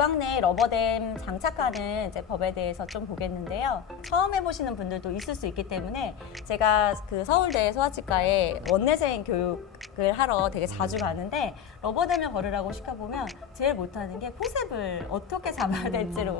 주방 내 러버댐 장착하는 이제 법에 대해서 좀 보겠는데요. 처음 해보시는 분들도 있을 수 있기 때문에 제가 그 서울대 소아치과에 원내생 교육을 하러 되게 자주 가는데 러버댐을 걸으라고 시켜보면 제일 못하는 게 포셉을 어떻게 잡아야 될지를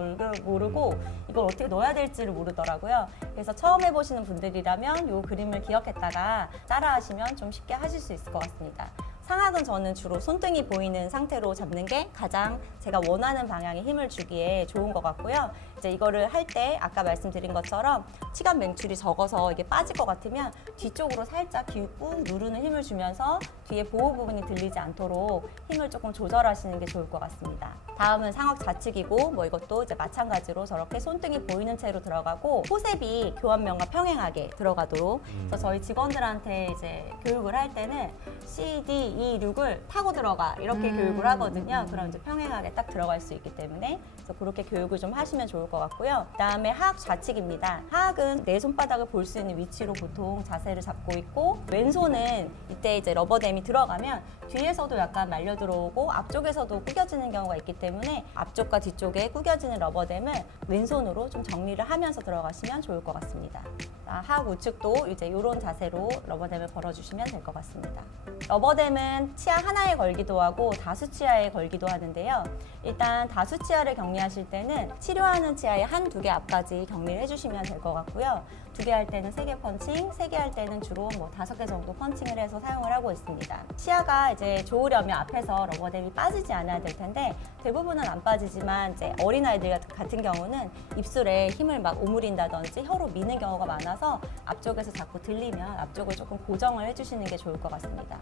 모르고 이걸 어떻게 넣어야 될지를 모르더라고요. 그래서 처음 해보시는 분들이라면 이 그림을 기억했다가 따라하시면 좀 쉽게 하실 수 있을 것 같습니다. 상악은 저는 주로 손등이 보이는 상태로 잡는 게 가장 제가 원하는 방향에 힘을 주기에 좋은 것 같고요. 이제 이거를 할 때 아까 말씀드린 것처럼 치관 맹출이 적어서 이게 빠질 것 같으면 뒤쪽으로 살짝 귀 꾹 누르는 힘을 주면서 뒤에 보호 부분이 들리지 않도록 힘을 조금 조절하시는 게 좋을 것 같습니다. 다음은 상악 좌측이고 뭐 이것도 이제 마찬가지로 저렇게 손등이 보이는 채로 들어가고 포셉이 교환면과 평행하게 들어가도록 그래서 저희 직원들한테 이제 교육을 할 때는 C, D, E, 6을 타고 들어가 이렇게 교육을 하거든요. 그럼 이제 평행하게 딱 들어갈 수 있기 때문에 그래서 그렇게 교육을 좀 하시면 좋을 것 같고요. 그다음에 하악 좌측입니다. 하악은 내 손바닥을 볼 수 있는 위치로 보통 자세를 잡고 있고 왼손은 이때 이제 러버댐이 들어가면 뒤에서도 약간 말려 들어오고 앞쪽에서도 구겨지는 경우가 있기 때문에 앞쪽과 뒤쪽에 구겨지는 러버댐을 왼손으로 좀 정리를 하면서 들어가시면 좋을 것 같습니다. 하악 우측도 이제 이런 자세로 러버댐을 걸어주시면 될 것 같습니다. 러버댐은 치아 하나에 걸기도 하고 다수 치아에 걸기도 하는데요. 일단 다수 치아를 격리하실 때는 치료하는 치아의 한두 개 앞까지 격리를 해주시면 될 것 같고요. 2개 할 때는 3개 펀칭, 3개 할 때는 주로 뭐 5개 정도 펀칭을 해서 사용을 하고 있습니다. 치아가 이제 좋으려면 앞에서 러버댐이 빠지지 않아야 될 텐데 대부분은 안 빠지지만 이제 어린아이들 같은 경우는 입술에 힘을 막 오므린다든지 혀로 미는 경우가 많아서 앞쪽에서 자꾸 들리면 앞쪽을 조금 고정을 해주시는 게 좋을 것 같습니다.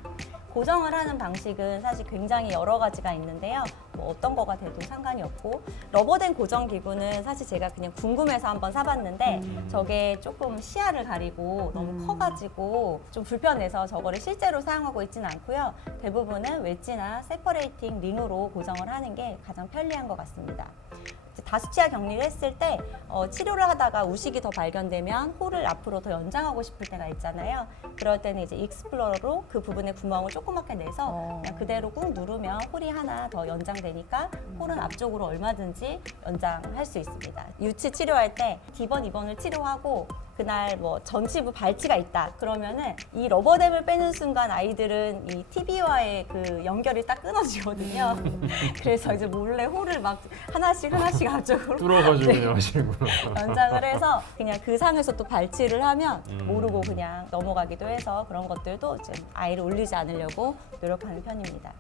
고정을 하는 방식은 사실 굉장히 여러 가지가 있는데요. 뭐 어떤 거가 돼도 상관이 없고 러버댐 고정 기구는 사실 제가 그냥 궁금해서 한번 사봤는데 저게 조금 시야를 가리고 너무 커가지고 좀 불편해서 저거를 실제로 사용하고 있지는 않고요. 대부분은 웨지나 세퍼레이팅 링으로 고정을 하는 게 가장 편리한 것 같습니다. 다수치아 격리를 했을 때 치료를 하다가 우식이 더 발견되면 홀을 앞으로 더 연장하고 싶을 때가 있잖아요. 그럴 때는 이제 익스플로러로 그 부분에 구멍을 조그맣게 내서 그냥 그대로 꾹 누르면 홀이 하나 더 연장되니까 홀은 앞쪽으로 얼마든지 연장할 수 있습니다. 유치 치료할 때 D번, 2번을 치료하고 그날 뭐 전치부 발치가 있다 그러면은 이 러버댐을 빼는 순간 아이들은 이 TV와의 그 연결이 딱 끊어지거든요. 그래서 이제 몰래 홀을 막 하나씩 앞쪽으로 뚫어가지고 네. 그냥 하시는구나. 연장을 해서 그냥 그 상에서 또 발치를 하면 모르고 그냥 넘어가기도 해서 그런 것들도 이제 아이를 울리지 않으려고 노력하는 편입니다.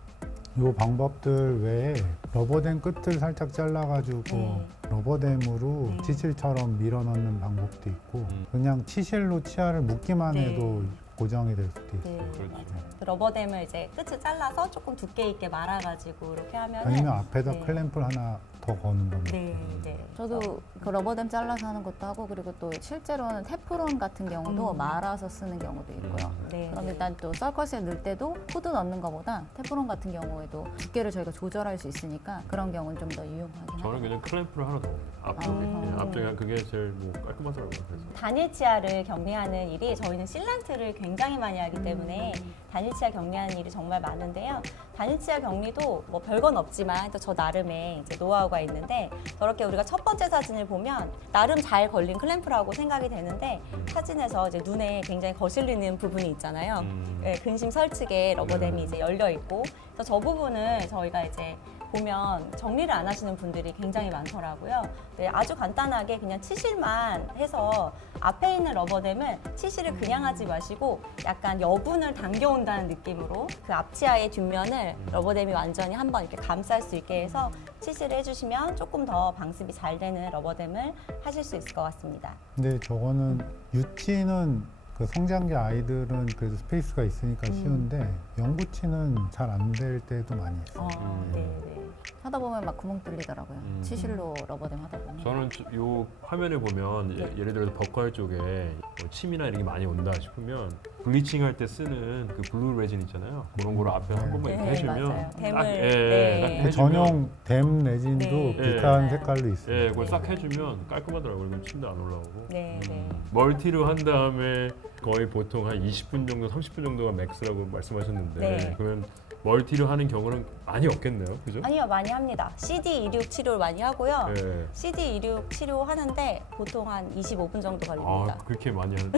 이 방법들 외에 러버댐 끝을 살짝 잘라가지고 러버댐으로 치실처럼 밀어넣는 방법도 있고 그냥 치실로 치아를 묶기만 네. 해도 고정이 될 수도 있어요. 네, 그렇죠. 맞아요. 러버댐을 이제 끝을 잘라서 조금 두께 있게 말아가지고 이렇게 하면은 아니면 앞에다 네. 클램프를 하나 더 거는 방법. 네, 네. 저도 그 러버댐 잘라서 하는 것도 하고 그리고 또 실제로는 테프론 같은 경우도 말아서 쓰는 경우도 있고요. 네, 그럼 네. 일단 또 썰컷에 넣을 때도 코드 넣는 것보다 테프론 같은 경우에도 두께를 저희가 조절할 수 있으니까 그런 경우는 좀 더 유용하긴 저는 하죠. 그냥 클램프를 하나 더 앞쪽에 앞쪽에 그게 제일 뭐 깔끔하더라고요. 그래서 단일 치아를 격리하는 일이 저희는 실란트를 굉장히 많이 하기 때문에 단일 치아 격리하는 일이 정말 많은데요. 단일 치아 격리도 뭐 별건 없지만 또 저 나름의 이제 노하우가 있는데 저렇게 우리가 첫 번째 사진을 보면 나름 잘 걸린 클램프라고 생각이 되는데 사진에서 이제 눈에 굉장히 거슬리는 부분이 있잖아요. 네, 근심 설측에 러버댐이 이제 열려 있고 그래서 저 부분을 저희가 이제 보면 정리를 안 하시는 분들이 굉장히 많더라고요. 네, 아주 간단하게 그냥 치실만 해서 앞에 있는 러버댐은 치실을 그냥 하지 마시고 약간 여분을 당겨온다는 느낌으로 그 앞치아의 뒷면을 러버댐이 완전히 한번 이렇게 감쌀 수 있게 해서 치실을 해주시면 조금 더 방습이 잘 되는 러버댐을 하실 수 있을 것 같습니다. 근데 저거는 유치는 그 성장기 아이들은 그래도 스페이스가 있으니까 쉬운데 영구치는 잘 안 될 때도 많이 있어요. 네, 네. 하다 보면 막 구멍 뚫리더라고요. 치실로 러버댐 하다 보면. 저는 요 화면에 보면 예를 들어서 버커 쪽에 뭐 침이나 이런 게 많이 온다 싶으면 블리칭 할 때 쓰는 그 블루 레진 있잖아요. 그런 거를 앞에 한 번만 이렇게 네, 해주면 맞아요. 댐을, 딱, 네. 딱 그 해주면 전용 댐 레진도 네. 비슷한 네. 색깔로 있어요. 예, 그걸 싹 해주면 깔끔하더라고요. 그럼 침도 안 올라오고. 네, 네. 멀티로 한 다음에 거의 보통 한 20분 정도, 30분 정도가 맥스라고 말씀하셨는데 네. 그러면 멀티를 하는 경우는 많이 없겠네요, 그죠? 아니요, 많이 합니다. CD 이륙 치료를 많이 하고요. 네. CD 이륙 치료하는데 보통 한 25분 정도 걸립니다. 아, 그렇게 많이 하는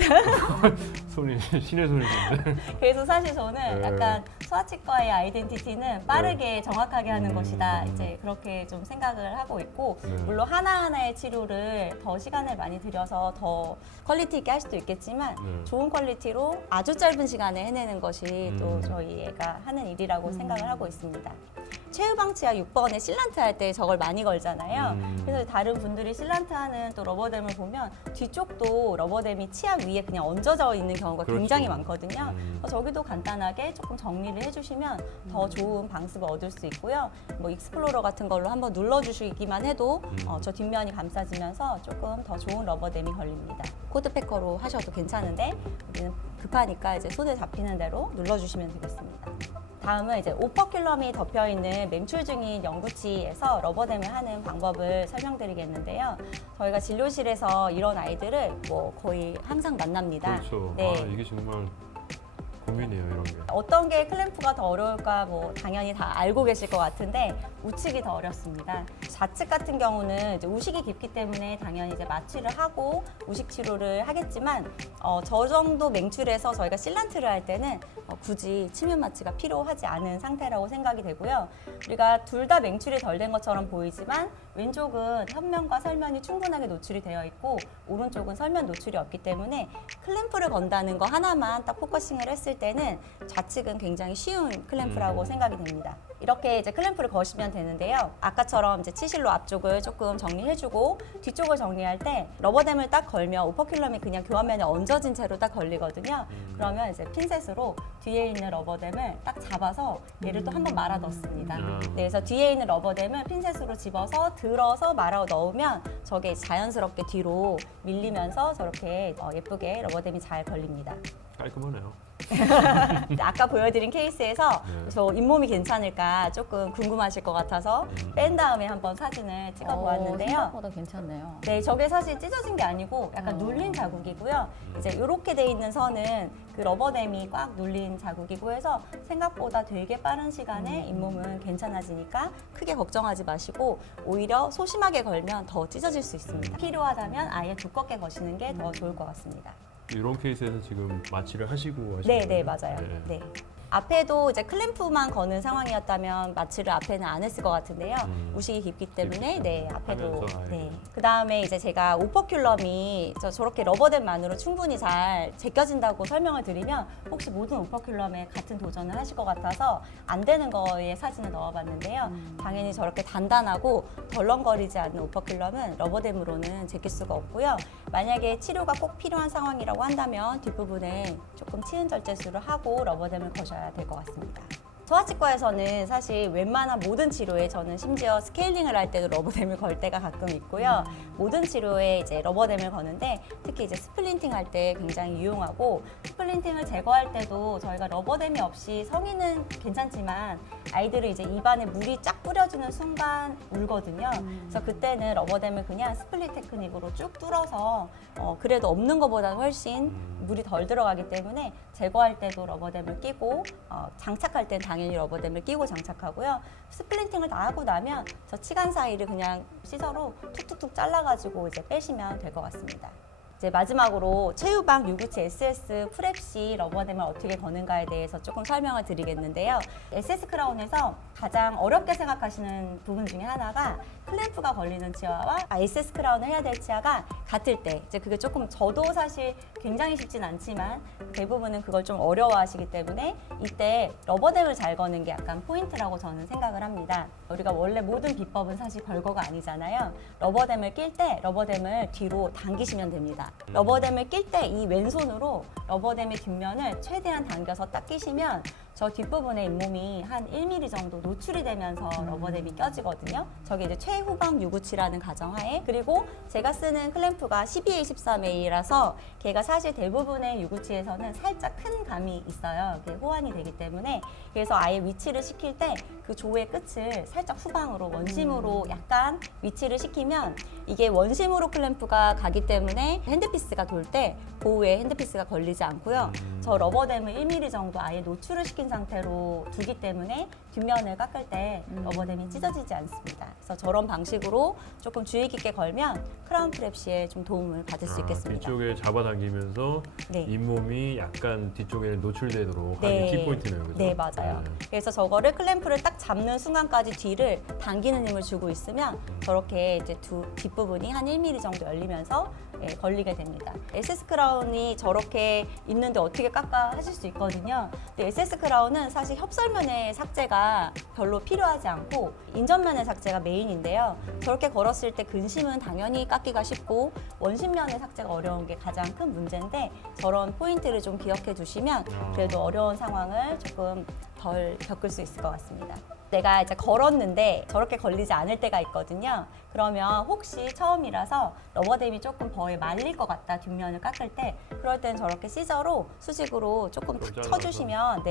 손이 신의 손이신데. 그래서 사실 저는 네. 약간 소아치과의 아이덴티티는 빠르게 정확하게 하는 것이다. 음. 이제 그렇게 좀 생각을 하고 있고 네. 물론 하나하나의 치료를 더 시간을 많이 들여서 더 퀄리티 있게 할 수도 있겠지만 네. 좋은 퀄리티로 아주 짧은 시간에 해내는 것이 또 음. 저희가 하는 일이라고 생각을 하고 있습니다. 최후방치약 6번에 실란트 할 때 저걸 많이 걸잖아요. 그래서 다른 분들이 실란트 하는 또 러버댐을 보면 뒤쪽도 러버댐이 치아 위에 그냥 얹어져 있는 경우가 그렇죠. 굉장히 많거든요. 음. 저기도 간단하게 조금 정리를 해주시면 더 좋은 방습을 얻을 수 있고요. 뭐 익스플로러 같은 걸로 한번 눌러주시기만 해도 저 뒷면이 감싸지면서 조금 더 좋은 러버댐이 걸립니다. 코드패커로 하셔도 괜찮은데 우리는 급하니까 이제 손에 잡히는 대로 눌러주시면 되겠습니다. 다음은 이제 오퍼큘럼이 덮여 있는 맹출 중인 영구치에서 러버댐을 하는 방법을 설명드리겠는데요. 저희가 진료실에서 이런 아이들을 뭐 거의 항상 만납니다. 그렇죠. 네. 아, 이게 정말 고민이에요, 이런 게. 어떤 게 클램프가 더 어려울까 뭐 당연히 다 알고 계실 것 같은데 우측이 더 어렵습니다. 좌측 같은 경우는 이제 우식이 깊기 때문에 당연히 이제 마취를 하고 우식 치료를 하겠지만 저 정도 맹출에서 저희가 실란트를 할 때는 굳이 치면 마취가 필요하지 않은 상태라고 생각이 되고요. 우리가 둘 다 맹출이 덜 된 것처럼 보이지만 왼쪽은 현면과 설면이 충분하게 노출이 되어 있고 오른쪽은 설면 노출이 없기 때문에 클램프를 건다는 거 하나만 딱 포커싱을 했을 때는 좌측은 굉장히 쉬운 클램프라고 생각이 됩니다. 이렇게 이제 클램프를 거시면 되는데요. 아까처럼 이제 치실로 앞쪽을 조금 정리해주고 뒤쪽을 정리할 때 러버댐을 딱 걸면 오퍼큘럼이 그냥 교환면에 얹어진 채로 딱 걸리거든요. 그러면 이제 핀셋으로 뒤에 있는 러버댐을 딱 잡아서 얘를 또 한번 말아 넣습니다. 네, 그래서 뒤에 있는 러버댐을 핀셋으로 집어서 들어서 말아 넣으면 저게 자연스럽게 뒤로 밀리면서 저렇게 예쁘게 러버댐이 잘 걸립니다. 깔끔하네요. 아까 보여드린 케이스에서 네. 저 잇몸이 괜찮을까 조금 궁금하실 것 같아서 뺀 다음에 한번 사진을 찍어보았는데요. 생각보다 괜찮네요. 네, 저게 사실 찢어진 게 아니고 약간 눌린 자국이고요. 이제 이렇게 돼 있는 선은 그 러버댐이 꽉 눌린 자국이고 해서 생각보다 되게 빠른 시간에 잇몸은 괜찮아지니까 크게 걱정하지 마시고 오히려 소심하게 걸면 더 찢어질 수 있습니다. 필요하다면 아예 두껍게 거시는 게 더 좋을 것 같습니다. 이런 케이스에는 지금 마취를 하시고 하시는 네, 거예요? 네, 맞아요. 네. 앞에도 이제 클램프만 거는 상황이었다면 마취를 앞에는 안 했을 것 같은데요. 우식이 깊기 때문에 네, 앞에도 하면서 아예. 네. 그다음에 이제 제가 오퍼큘럼이 저렇게 러버댐만으로 충분히 잘 제껴진다고 설명을 드리면 혹시 모든 오퍼큘럼에 같은 도전을 하실 것 같아서 안 되는 거에 사진을 넣어봤는데요. 당연히 저렇게 단단하고 덜렁거리지 않는 오퍼큘럼은 러버댐으로는 제낄 수가 없고요. 만약에 치료가 꼭 필요한 상황이라고 한다면 뒷부분에 조금 치은 절제술을 하고 러버댐을 거셔야 될 것 같습니다. 소아치과에서는 사실 웬만한 모든 치료에 저는 심지어 스케일링을 할 때도 러버댐을 걸 때가 가끔 있고요. 모든 치료에 이제 러버댐을 거는데 특히 이제 스플린팅 할 때 굉장히 유용하고 스플린팅을 제거할 때도 저희가 러버댐이 없이 성인은 괜찮지만 아이들은 이제 입안에 물이 쫙 뿌려지는 순간 울거든요. 그래서 그때는 러버댐을 그냥 스플릿 테크닉으로 쭉 뚫어서 그래도 없는 것보다는 훨씬 물이 덜 들어가기 때문에 제거할 때도 러버댐을 끼고 장착할 때는 당연히 러버댐을 끼고 장착하고요. 스플린팅을 다 하고 나면 저 치간 사이를 그냥 시저로 툭툭툭 잘라가지고 이제 빼시면 될 것 같습니다. 이제 마지막으로 최유방 697 SS 프랩시 러버댐을 어떻게 거는가에 대해서 조금 설명을 드리겠는데요. SS 크라운에서 가장 어렵게 생각하시는 부분 중에 하나가 클램프가 걸리는 치아와 SS 크라운을 해야 될 치아가 같을 때 이제 그게 조금 저도 사실 굉장히 쉽진 않지만 대부분은 그걸 좀 어려워하시기 때문에 이때 러버댐을 잘 거는 게 약간 포인트라고 저는 생각을 합니다. 우리가 원래 모든 비법은 사실 별거가 아니잖아요. 러버댐을 낄 때 러버댐을 뒤로 당기시면 됩니다. 러버댐을 낄 때 이 왼손으로 러버댐의 뒷면을 최대한 당겨서 딱 끼시면 저 뒷부분에 잇몸이 한 1mm 정도 노출이 되면서 러버댐이 껴지거든요. 저게 이제 최후방 유구치라는 가정하에, 그리고 제가 쓰는 클램프가 12A, 13A라서 걔가 사실 대부분의 유구치에서는 살짝 큰 감이 있어요. 그게 호환이 되기 때문에. 그래서 아예 위치를 시킬 때 그 조의 끝을 살짝 후방으로 원심으로 약간 위치를 시키면, 이게 원심으로 클램프가 가기 때문에 핸드피스가 돌 때 보호에 핸드피스가 걸리지 않고요. 저 러버댐을 1mm 정도 아예 노출을 시킨 상태로 두기 때문에 뒷면을 깎을 때 러버댐이 찢어지지 않습니다. 그래서 저런 방식으로 조금 주의 깊게 걸면 크라운 프랩 시에 좀 도움을 받을 수 있겠습니다. 뒤쪽에 잡아당기면서 네. 잇몸이 약간 뒤쪽에 노출되도록 네. 하는 키포인트네요. 그죠? 네, 맞아요. 그래서 저거를 클램프를 딱 잡는 순간까지 뒤를 당기는 힘을 주고 있으면 저렇게 이제 뒷부분이 한 1mm 정도 열리면서 걸리게 됩니다. SS 크라운이 저렇게 있는데 어떻게 깎아 하실 수 있거든요. 근데 SS 크라운은 사실 협설면의 삭제가 별로 필요하지 않고 인전면의 삭제가 메인인데요. 저렇게 걸었을 때 근심은 당연히 깎기가 쉽고 원심면의 삭제가 어려운 게 가장 큰 문제인데, 저런 포인트를 좀 기억해 두시면 그래도 어려운 상황을 조금 덜 겪을 수 있을 것 같습니다. 내가 이제 걸었는데 저렇게 걸리지 않을 때가 있거든요. 그러면 혹시 처음이라서 러버댐이 조금 버에 말릴 것 같다, 뒷면을 깎을 때, 그럴 땐 저렇게 시저로 수직으로 조금 탁 잘라서. 쳐주시면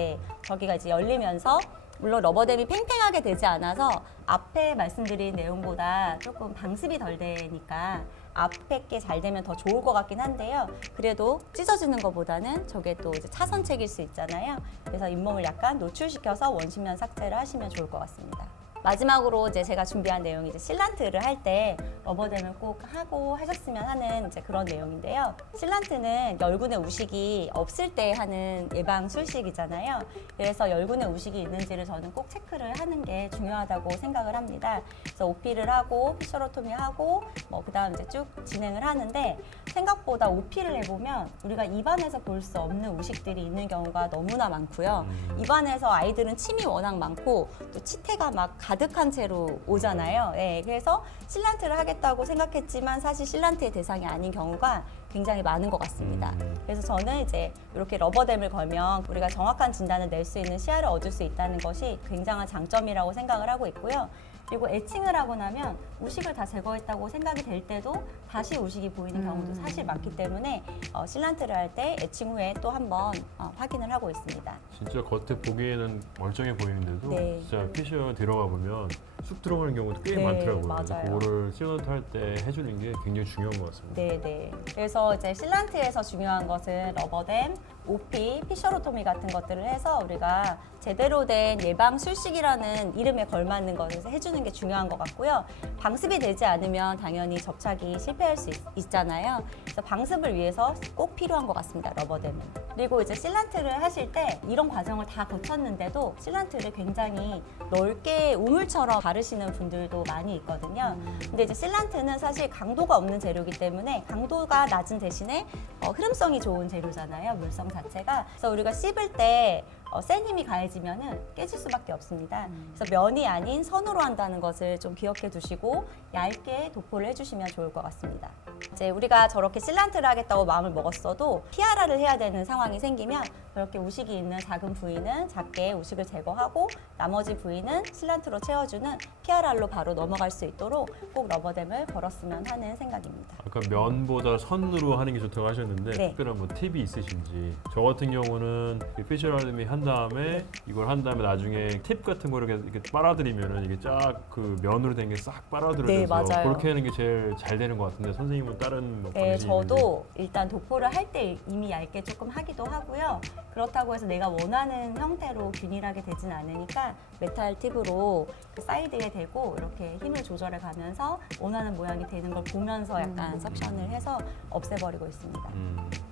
저기가 이제 열리면서, 물론 러버댐이 팽팽하게 되지 않아서 앞에 말씀드린 내용보다 조금 방습이 덜 되니까 앞에 게 잘 되면 더 좋을 것 같긴 한데요. 그래도 찢어지는 것보다는 저게 또 이제 차선책일 수 있잖아요. 그래서 잇몸을 약간 노출시켜서 원심면 삭제를 하시면 좋을 것 같습니다. 마지막으로 이제 제가 준비한 내용이 이제 실란트를 할 때 러버댐을 꼭 하고 하셨으면 하는 이제 그런 내용인데요. 실란트는 열군의 우식이 없을 때 하는 예방 술식이잖아요. 그래서 열군의 우식이 있는지를 저는 꼭 체크를 하는 게 중요하다고 생각을 합니다. 그래서 오피를 하고 피셔로토미 하고 그다음 이제 쭉 진행을 하는데, 생각보다 오피를 해보면 우리가 입안에서 볼 수 없는 우식들이 있는 경우가 너무나 많고요. 입안에서 아이들은 침이 워낙 많고 또 치태가 막 가득한 채로 오잖아요. 네, 그래서 실란트를 하겠다고 생각했지만 사실 실란트의 대상이 아닌 경우가 굉장히 많은 것 같습니다. 그래서 저는 이제 이렇게 러버댐을 걸면 우리가 정확한 진단을 낼 수 있는 시야를 얻을 수 있다는 것이 굉장한 장점이라고 생각을 하고 있고요. 그리고 애칭을 하고 나면 우식을 다 제거했다고 생각이 될 때도 다시 우식이 보이는 경우도 사실 많기 때문에 실란트를 할 때 애칭 후에 또 한번 확인을 하고 있습니다. 진짜 겉에 보기에는 멀쩡해 보이는데도 네. 진짜 피셔 들어가 보면 쑥 들어가는 경우도 꽤 네, 많더라고요. 그래서 맞아요. 그거를 실런트 할 때 해주는 게 굉장히 중요한 것 같습니다. 네네. 그래서 이제 실란트에서 중요한 것은 러버댐, 오피, 피셔로토미 같은 것들을 해서 우리가 제대로 된 예방 술식이라는 이름에 걸맞는 것을 해주는 게 중요한 것 같고요. 방습이 되지 않으면 당연히 접착이 실패할 수 있잖아요. 그래서 방습을 위해서 꼭 필요한 것 같습니다, 러버댐은. 그리고 이제 실란트를 하실 때 이런 과정을 다 거쳤는데도 실란트를 굉장히 넓게 우물처럼 바르시는 분들도 많이 있거든요. 근데 이제 실란트는 사실 강도가 없는 재료이기 때문에 강도가 낮은 대신에 흐름성이 좋은 재료잖아요, 물성 자체가. 그래서 우리가 씹을 때 센 힘이 가해지면은 깨질 수밖에 없습니다. 그래서 면이 아닌 선으로 한다는 것을 좀 기억해 두시고 얇게 도포를 해주시면 좋을 것 같습니다. 이제 우리가 저렇게 실란트를 하겠다고 마음을 먹었어도 피아라를 해야 되는 상황이 생기면 저렇게 우식이 있는 작은 부위는 작게 우식을 제거하고 나머지 부위는 실란트로 채워주는 피아랄로 바로 넘어갈 수 있도록 꼭 러버댐을 걸었으면 하는 생각입니다. 아까 면보다 선으로 하는 게 좋다고 하셨는데 네. 특별한 뭐 팁이 있으신지. 저 같은 경우는 피셔라듬이 한 다음에 이걸 한 다음에 나중에 팁 같은 거를 이렇게 빨아들이면은 이게 쫙 그 면으로 된 게 싹 빨아들여져서 네, 맞아요. 그렇게 하는 게 제일 잘 되는 것 같은데 선생님은 다른 뭐 네, 방식이 있는지. 저도 일단 도포를 할 때 이미 얇게 조금 하기도 하고요. 그렇다고 해서 내가 원하는 형태로 균일하게 되진 않으니까 메탈 팁으로 그 사이드에 대고 이렇게 힘을 조절해 가면서 원하는 모양이 되는 걸 보면서 약간 석션을 해서 없애버리고 있습니다.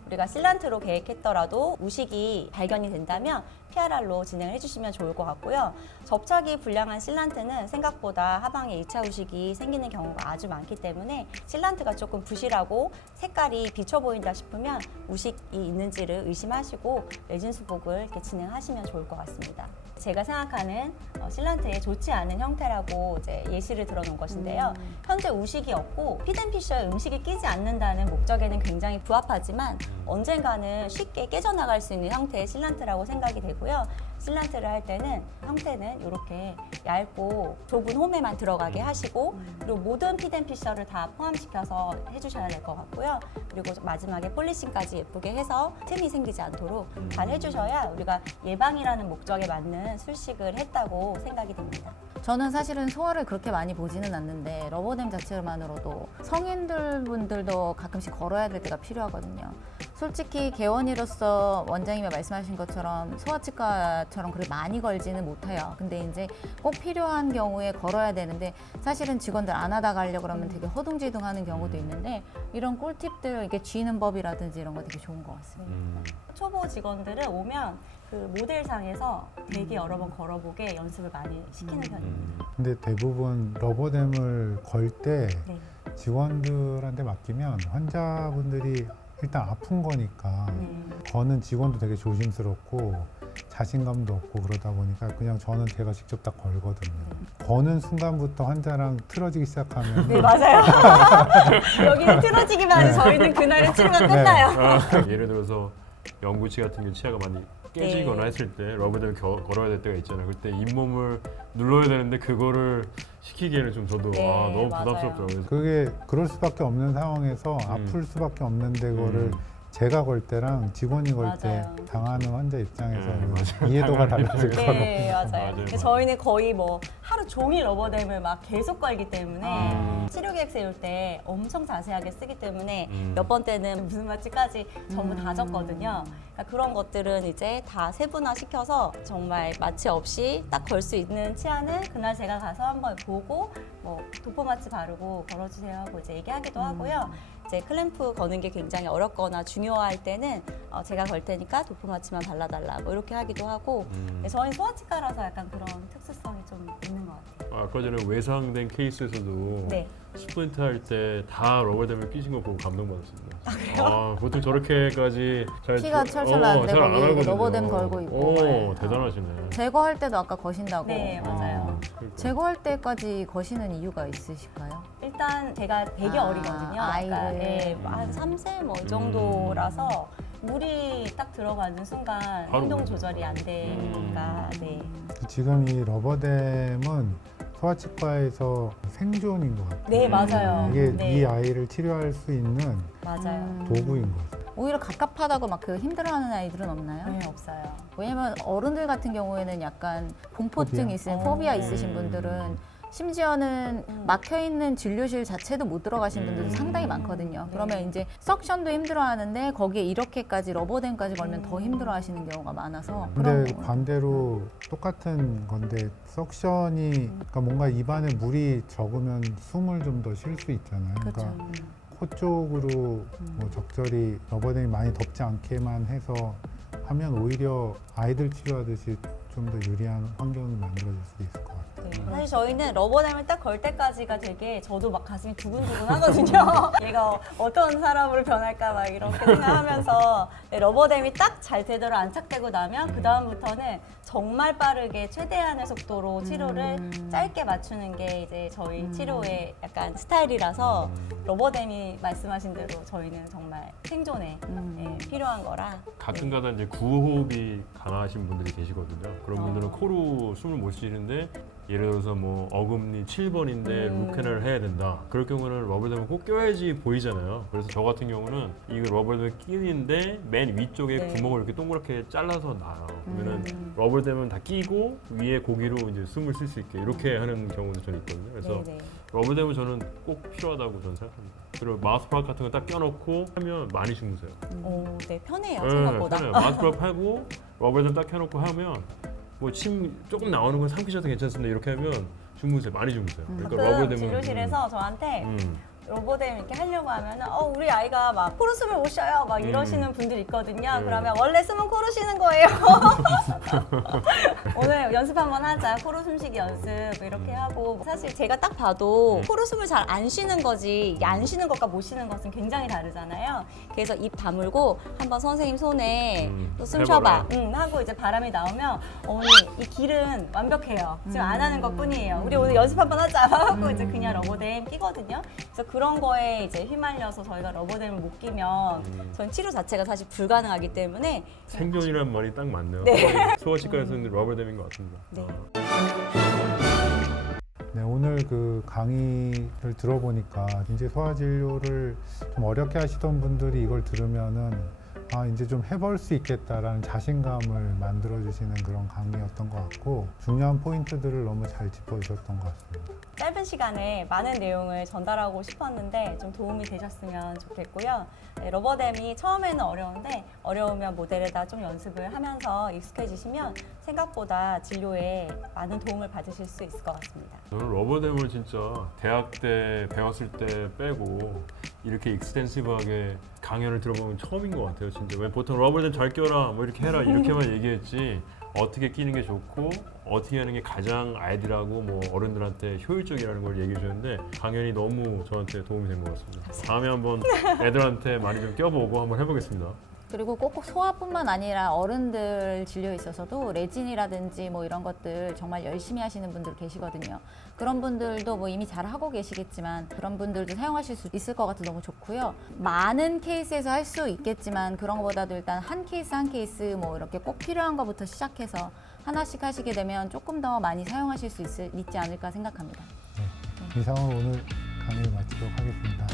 우리가 실란트로 계획했더라도 우식이 발견이 된다면 피아랄로 진행을 해주시면 좋을 것 같고요. 접착이 불량한 실란트는 생각보다 하방에 2차 우식이 생기는 경우가 아주 많기 때문에 실란트가 조금 부실하고 색깔이 비쳐 보인다 싶으면 우식이 있는지를 의심하시고 레진 수복을 이렇게 진행하시면 좋을 것 같습니다. 제가 생각하는 실란트의 좋지 않은 형태라고 이제 예시를 들어놓은 것인데요. 현재 우식이 없고 피덴피셔에 음식이 끼지 않는다는 목적에는 굉장히 부합하지만 언젠가는 쉽게 깨져나갈 수 있는 형태의 실란트라고 생각이 되고요. 실란트를 할 때는 형태는 이렇게 얇고 좁은 홈에만 들어가게 하시고 그리고 모든 핏앤피셔를 다 포함시켜서 해주셔야 될 것 같고요. 그리고 마지막에 폴리싱까지 예쁘게 해서 틈이 생기지 않도록 잘 해주셔야 우리가 예방이라는 목적에 맞는 술식을 했다고 생각이 됩니다. 저는 사실은 소화를 그렇게 많이 보지는 않는데 러버댐 자체만으로도 성인들 분들도 가끔씩 걸어야 될 때가 필요하거든요. 솔직히 개원이로서 원장님이 말씀하신 것처럼 소아치과처럼 그렇게 많이 걸지는 못해요. 근데 이제 꼭 필요한 경우에 걸어야 되는데 사실은 직원들 안 하다 가려고 그러면 되게 허둥지둥하는 경우도 있는데 이런 꿀팁들 이렇게 쥐는 법이라든지 이런 거 되게 좋은 것 같습니다. 초보 직원들은 오면 그 모델상에서 되게 여러 번 걸어보게 연습을 많이 시키는 편입니다. 근데 대부분 러버댐을 걸 때 네. 직원들한테 맡기면 환자분들이 일단 아픈 거니까 거는 직원도 되게 조심스럽고 자신감도 없고 그러다 보니까 그냥 저는 제가 직접 다 걸거든요. 거는 순간부터 환자랑 틀어지기 시작하면 네, 맞아요. 여기는 틀어지기만 하지 저희는 그날은 치료가 끝나요. 예를 들어서 영구치 같은 게 치아가 많이 깨지거나 네. 했을 때 러버댐을 걸어야 될 때가 있잖아요. 그때 잇몸을 눌러야 되는데 그거를 시키기에는 좀 저도 네, 너무 맞아요. 부담스럽더라고요. 그게 그럴 수밖에 없는 상황에서 아플 수밖에 없는데 그거를 제가 걸 때랑 직원이 걸 때 맞아요. 당하는 환자 입장에서 네, 맞아요. 이해도가 달라질 거라고. 네, 맞아요. 맞아요, 근데 맞아요. 저희는 거의 뭐 하루 종일 러버댐을 막 계속 걸기 때문에 치료 계획 세울 때 엄청 자세하게 쓰기 때문에 몇 번 때는 무슨 마취까지 전부 다 적거든요. 그러니까 그런 것들은 이제 다 세분화 시켜서 정말 마취 없이 딱 걸 수 있는 치아는 그날 제가 가서 한번 보고 뭐 도포 마취 바르고 걸어주세요 하고 이제 얘기하기도 하고요. 이제 클램프 거는 게 굉장히 어렵거나 중요할 때는 제가 걸 테니까 도포 마취만 발라달라 뭐 이렇게 하기도 하고 저희 소아치과라서 약간 그런 특수성이 좀 있는 것 같아요. 아까 전에 외상된 케이스에서도 네. 스플린트 할 때 다 러버댐을 끼신 거 보고 감동받았습니다. 보통 저렇게까지 잘 피가 철철 나는데 잘안 거기 하거든요. 러버댐 걸고 있고. 오, 네. 대단하시네. 제거할 때도 아까 거신다고. 네, 맞아요. 그러니까. 제거할 때까지 거시는 이유가 있으실까요? 일단 제가 되게 어리거든요. 아이를. 그러니까 네, 한 3세 뭐 이 정도라서 물이 딱 들어가는 순간 바로 행동 물죠. 조절이 안 되니까 네. 지금 이 러버댐은 소아치과에서 생존인 것 같아요. 네, 맞아요. 이게 네. 이 아이를 치료할 수 있는 맞아요. 도구인 거죠. 오히려 갑갑하다고 막 그 힘들어하는 아이들은 없나요? 네, 없어요. 왜냐면 어른들 같은 경우에는 약간 공포증 포비아. 있으신 포비아 네. 있으신 분들은 심지어는 막혀 있는 진료실 자체도 못 들어가신 분들도 상당히 많거든요. 네. 그러면 이제 석션도 힘들어하는데 거기에 이렇게까지 러버댐까지 걸면 더 힘들어하시는 경우가 많아서 그런 근데 경우는. 반대로 똑같은 건데 석션이 그러니까 뭔가 입안에 물이 적으면 숨을 좀 더 쉴 수 있잖아요. 그렇죠. 그러니까 코 쪽으로 뭐 적절히 러버댐이 많이 덮지 않게만 해서 하면 오히려 아이들 치료하듯이 좀 더 유리한 환경이 만들어질 수도 있을 것 같아요. 네. 사실 저희는 러버댐을 딱 걸 때까지가 되게 저도 막 가슴이 두근두근 하거든요. 얘가 어떤 사람으로 변할까 막 이렇게 생각하면서 네, 러버댐이 딱 잘 제대로 안착되고 나면 그 다음부터는 정말 빠르게 최대한의 속도로 치료를 짧게 맞추는 게 이제 저희 치료의 약간 스타일이라서 러버댐이 말씀하신 대로 저희는 정말 생존에 네, 필요한 거라. 가끔가다 이제 구호흡이 강하신 분들이 계시거든요. 그런 분들은 코로 숨을 못 쉬는데 예를 들어서 뭐 어금니 7번인데 루케나를 해야 된다. 그럴 경우는 러버댐을 꼭 껴야지 보이잖아요. 그래서 저 같은 경우는 이 러버댐을 끼는데 맨 위쪽에 네. 구멍을 이렇게 동그랗게 잘라서 놔요. 그러면은 러버댐은 다 끼고 위에 고기로 이제 숨을 쉴 수 있게 이렇게 하는 경우도 저는 있거든요. 그래서 네네. 러버댐은 저는 꼭 필요하다고 저는 생각합니다. 그리고 마우스팍 같은 거 딱 껴놓고 하면 많이 주무세요. 네, 편해요, 네, 생각보다. 편해요. 마우스팍 하고 러버댐 딱 켜놓고 하면 뭐 침 조금 나오는 건 삼키셔도 괜찮습니다. 이렇게 하면 주무세요. 많이 주무세요. 그러니까 가끔 러버댐은 진료실에서 저한테 음. 러버댐 이렇게 하려고 하면은 우리 아이가 막 코로 숨을 못 쉬어요 막 이러시는 분들이 있거든요. 네. 그러면 원래 숨은 코로 쉬는 거예요. 오늘 연습 한번 하자. 코로 숨쉬기 연습 이렇게 하고 사실 제가 딱 봐도 코로 숨을 잘 안 쉬는 거지 이게 안 쉬는 것과 못 쉬는 것은 굉장히 다르잖아요. 그래서 입 다물고 한번 선생님 손에 또 숨 쉬어봐. 하고 이제 바람이 나오면 어머니 이 길은 완벽해요. 지금 안 하는 것뿐이에요. 우리 오늘 연습 한번 하자 하고 이제 그냥 러버댐 끼거든요. 그래서 그런 거에 이제 휘말려서 저희가 러버댐을 못 끼면 전 치료 자체가 사실 불가능하기 때문에 생존이란 말이 딱 맞네요. 소아치과에서는 러버댐인 것 같습니다. 네. 네, 오늘 그 강의를 들어보니까 이제 소아진료를 좀 어렵게 하시던 분들이 이걸 들으면은 아, 이제 좀 해볼 수 있겠다라는 자신감을 만들어주시는 그런 강의였던 것 같고 중요한 포인트들을 너무 잘 짚어주셨던 것 같습니다. 짧은 시간에 많은 내용을 전달하고 싶었는데 좀 도움이 되셨으면 좋겠고요. 네, 러버댐이 처음에는 어려운데 어려우면 모델에다 좀 연습을 하면서 익숙해지시면 생각보다 진료에 많은 도움을 받으실 수 있을 것 같습니다. 저는 러버댐을 진짜 대학 때 배웠을 때 빼고 이렇게 익스텐시브하게 강연을 들어보면 처음인 것 같아요. 진짜 왜 보통 러버댐 잘 껴라 뭐 이렇게 해라 이렇게만 얘기했지 어떻게 끼는 게 좋고 어떻게 하는 게 가장 아이들하고 뭐 어른들한테 효율적이라는 걸 얘기해 주는데 강연이 너무 저한테 도움이 된 것 같습니다. 다음에 한번 애들한테 많이 좀 껴보고 한번 해보겠습니다. 그리고 꼭 소아뿐만 아니라 어른들 진료에 있어서도 레진이라든지 뭐 이런 것들 정말 열심히 하시는 분들 계시거든요. 그런 분들도 뭐 이미 잘 하고 계시겠지만 그런 분들도 사용하실 수 있을 것 같아 너무 좋고요. 많은 케이스에서 할 수 있겠지만 그런 것보다도 일단 한 케이스 한 케이스 뭐 이렇게 꼭 필요한 것부터 시작해서 하나씩 하시게 되면 조금 더 많이 사용하실 수 있지 않을까 생각합니다. 네, 이상으로 오늘 강의를 마치도록 하겠습니다.